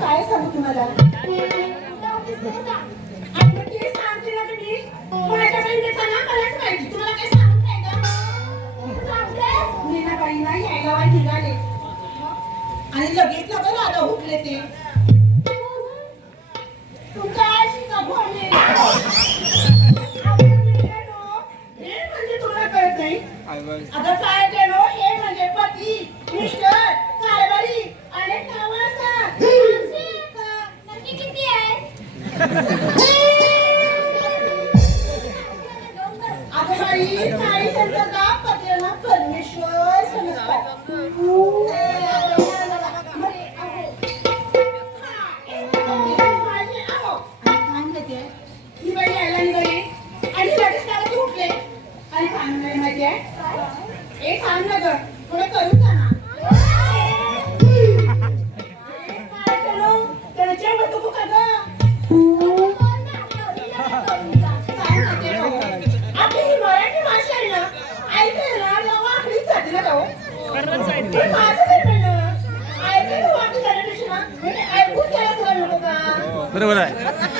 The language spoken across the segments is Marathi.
काय सांगू तुम्हाला आणि लगेच लगेच आलं उठले ते तू काय शिका बोलले हे म्हणजे तुला कळत नाही आता काय केलो हे म्हणजे पती मिस्टर कारभारी आणि कामाचा नक्की किती आहे अगं बाई काही त्यांचा का पतीला परमेश्वर समजतात एक सांग ना गं थोडं करू का ना काय केलो त्याच्या बघू का गं आपली ही मराठी भाषा आहे ना ऐकलं ना लवा आखडीच जाते ना गाव माझं काय म्हणणं ऐकायला वाटतं त्याच्यापेक्षा म्हणजे ऐकून त्याला सगळं नको का बरोबर आहे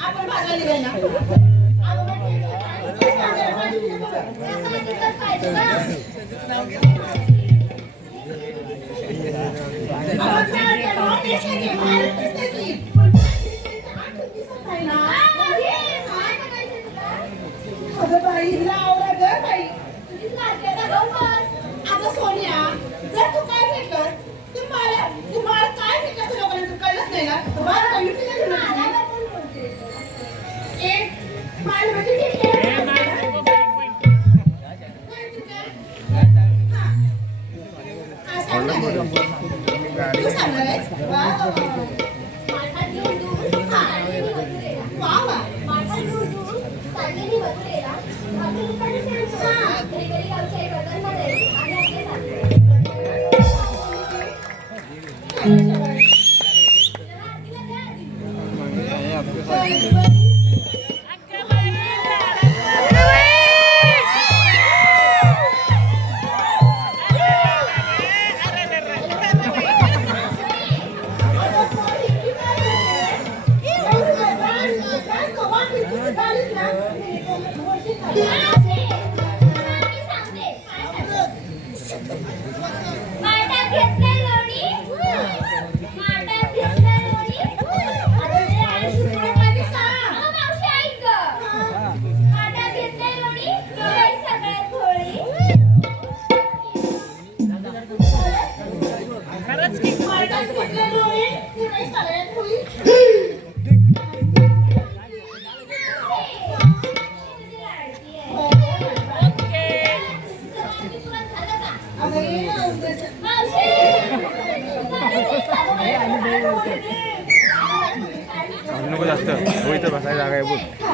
आपण भागायला गेलं ना अगं सोनिया जर तू काय भेटलं तुम्हाला काय भेटलं लोकांना कळलंच नाही ना नको जास्त होईत बसायला जागा आहे बघ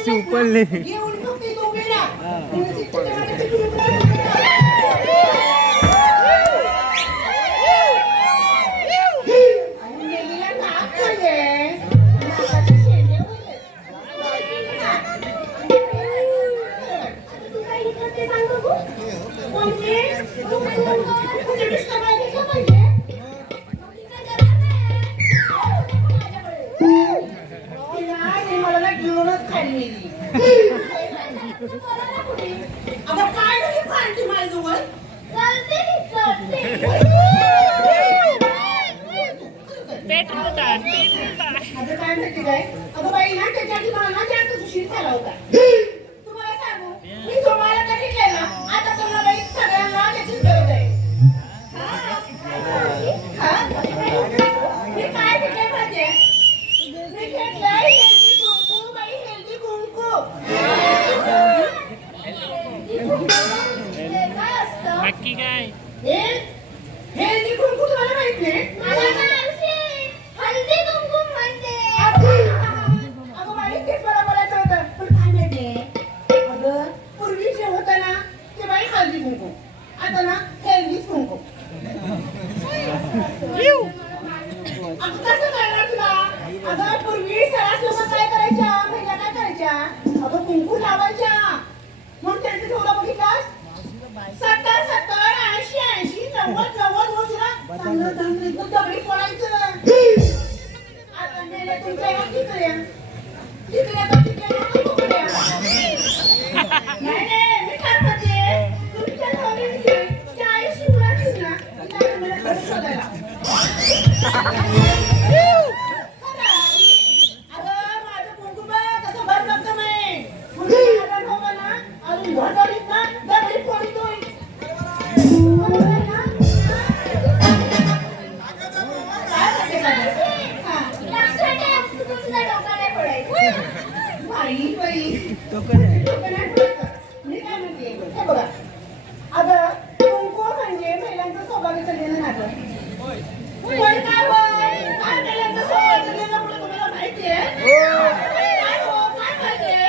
मावशी उपलली. घेऊन फक्त इथं उभी राहा. आणि मेलीला नाक पडले. नाकाचे शेंडे उडले. तू काय लिहिलं ते सांग बघू. कोणते? तुझे डिस्टर्ब आहे का पाहिजे? मला ना घेऊनच खाल्ली. अगं काय नाही फांटी माझ्याजवळ. चालते की चालते. अगं काय माहिती काय? अगं बाई ना त्याच्या आधी मला ना जास्त उशीर झाला होता. तुम्हाला सांगू मी तुम्हाला तर शिकले ना आता तुम्हाला बाई सगळ्यांना त्याचीच गरज आहे. मी काय शिकले पाहिजे? मी घेतलंय हेल्दी कुंकू बाई हेल्दी कुंकू. काय असतं? नक्की काय? हेल्दी कुंकू तुम्हाला माहित नाही? हल्दी कुंकू म्हणते. अगं बाई तेच मला बोलायचं होतं पण काय माहितीये अगं पूर्वी जे होतं ना ते बाई हल्दी कुंकू आता ना हेल्दी कुंकू. अगं कसं करणार तुला? अगं पूर्वी सगळ्याच लोक काय करायच्या महिला काय करायच्या अगं कुंकू लावायच्या म्हणून त्यांचं ठेवलं बघितलास 70 80 90 वर्षाला चांगलं चांगलं एकदम दगडी पडायचं. आता मेले तुमच्या तिकड्या नाही मी काय म्हणते तुमच्या नवऱ्याने 40 मुलांची ना तिला मला घर शोधायला. अगं माझं कुंकू बघ कसं भरभक्कम आहे. म्हणून माझा नवरा ना अजून भरभरीत ना दगडी पडतोय. बरोबर आहे ना? काय म्हणते का ते? हा. तुमच्या डोक्याला पडायचं. बाई डोक्याला पडायचं. मी काय म्हणते हे बघा अगं कुंकू म्हणजे महिलांचं सौभाग्याचं लेणं नातं. पण काय होय? काय महिलांचं सौभाग्याचं लेणं म्हणून तुम्हाला माहिती आहे? काय हो? काय माहिती आहे?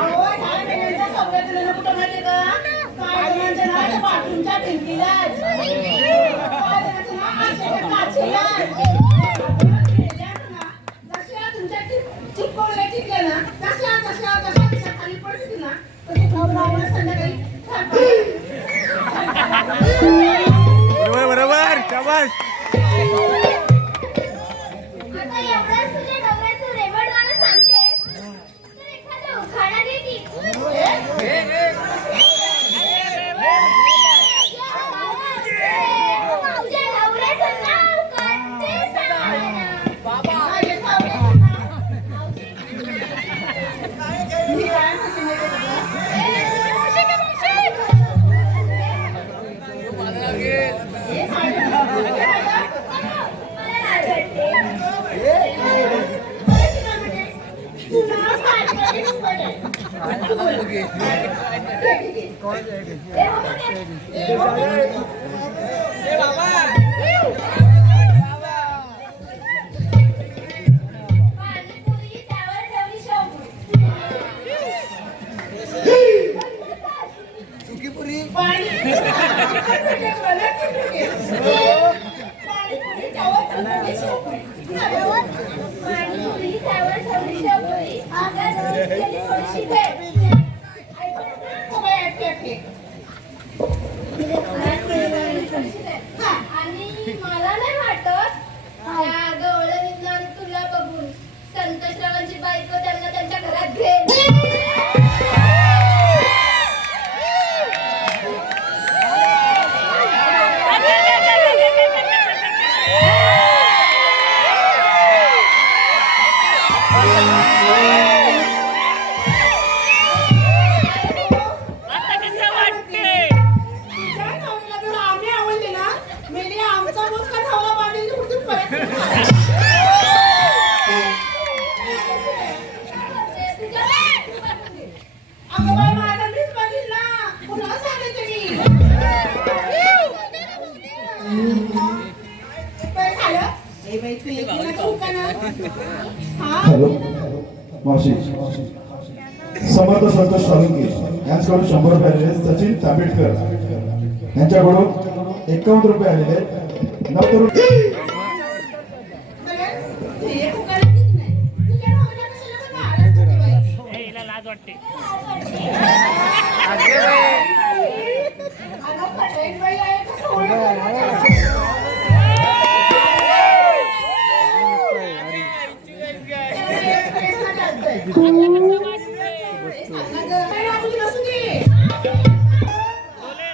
अहो, काय महिलांचं सौभाग्याचं लेणं कुठं माहिती आहे का? काय जणांचं ना त्या बाथरूमच्या भिंतीलाच. काय जणांचं ना आरशाच्या काचेलाच. जशा तुमच्या चिपकवल्या टिकल्या ना तशा खाली पडतील ना तसे तुम्हाला संध्याकाळी बरोबर शाबास. आता एवढंच तुझ्या नवऱ्याचं रेवड गाणं सांगतेस तर एखादं उखाणा दे की. तुझ्या नवऱ्याचं नाव काय ते सांग मला. मी काय म्हणते माहिती पाणीपुरी त्यावर ठेवली शेवपुरी. पाणीपुरी त्यावर ठेवली शेवपुरी. अंगात केली थोडीशी भेट. आणि मला नाही वाटत त्या गवळणीतलं आणि तुला बघून संतोषरावांची बायको त्यांना त्यांच्या घरात घेईल. आता कसं वाटते? तुझ्या नवऱ्याला जर आम्ही आवडले ना मेली आमचा मुसका ठेवला पाहिजे कुठून परत अगं बाई माझा मीच बघितला पुन्हा सांगायचं मी काय झालं ए बाई तू येते ना तू का ना हा वाशी. समर्थ संतोष साळुंके यांच्याकडून 100 रुपये आलेले आहेत. सचिन तांबेडकर यांच्याकडून 51 रुपये आलेले आहेत. नवतरुण हे फुकायला ठीक नाही. तुझ्या नवऱ्याला कशाला पण मारायला तुझी बाई. ए, हिला लाज वाटते अगं, पटेल बाई आहे का सोळं?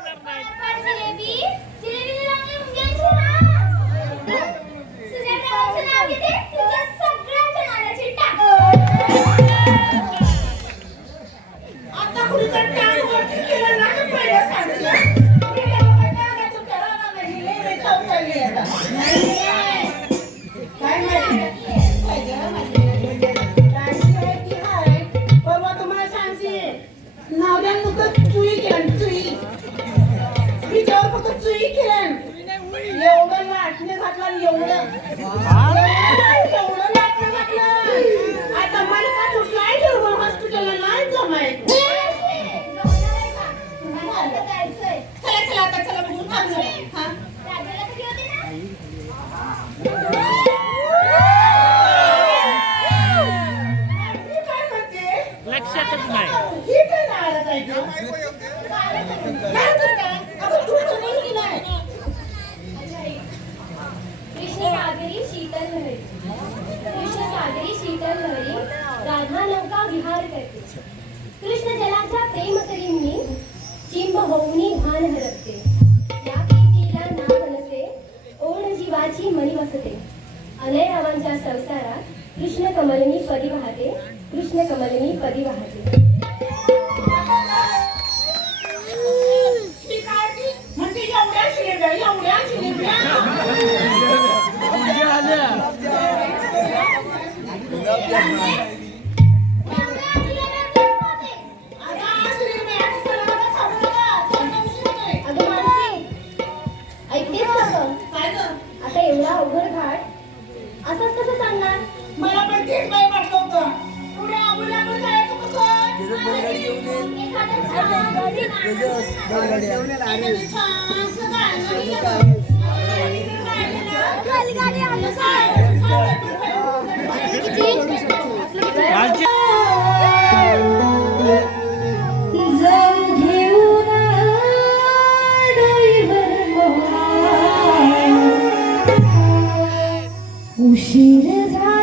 जिलेबी जिलेबीला लावली मुंग्यांची नाव. तुझ्या गावाचं नाव किती? तुझ्या सगळ्यांच्या नावाची टाक. आता कुणीचा टांग वरती केला ना तर पहिलं सांगितलं. मी त्याला टांगाचं करायला नाही. लय वेळ चालली आता. काय माहिती? काय गं माहिती? टांगची आहे की हाय? परवा तुम्हाला सांगते. नवऱ्यानं नुसतं चुई केलं, चुई. तिच्यावर फक्त चुई केलं. एवढं लाटणे घातलं आणि एवढं लाटणं घातलं. आता मला का कुठलाही ठेवलं हॉस्पिटलला नाही जमायचं. मला जायचंय. चला चला आता चला बघून थांब जरा. हा? राजाला कधी होते ना? मी काय म्हणते? लक्षातच नाही ही काय नाराज आहे गं? काय तर काय? अगं तू तर बोल की नाही. कृष्ण सागरी शीतल लहरी. कृष्ण सागरी शीतल लहरी राधा नौका विहार करते. कृष्ण जलाच्या प्रेम करींनी चिंब होऊनी भान हरपते. या प्रीतीला नाव नसे ओढ जीवाची मणी वसते. अनय रावांच्या संसारात कृष्ण कमलिनी पदी वाहते. कृष्ण कमलिनी पदी वाहते. ती काय ती? म्हणते एवढ्या जिलेब्या, एवढ्या जिलेब्या. अगं, आज जिलेब्या, आता चला बघा, खाऊ बघा. त्यांना उशीर नाही. अगं मानसी, ऐकतेस का गं? काय गं? आता एवढा अवघड घाट असंच कसं सांगणार? मला पण तेच बाई वाटलं होतं. एवढ्या अबोलाबोल जायचं कसं? एखादं छानसं गाणं गेलं. बैलगाडी आलं साहेब. जाऊ घेऊन डोईवर मोहार. उशीर झाला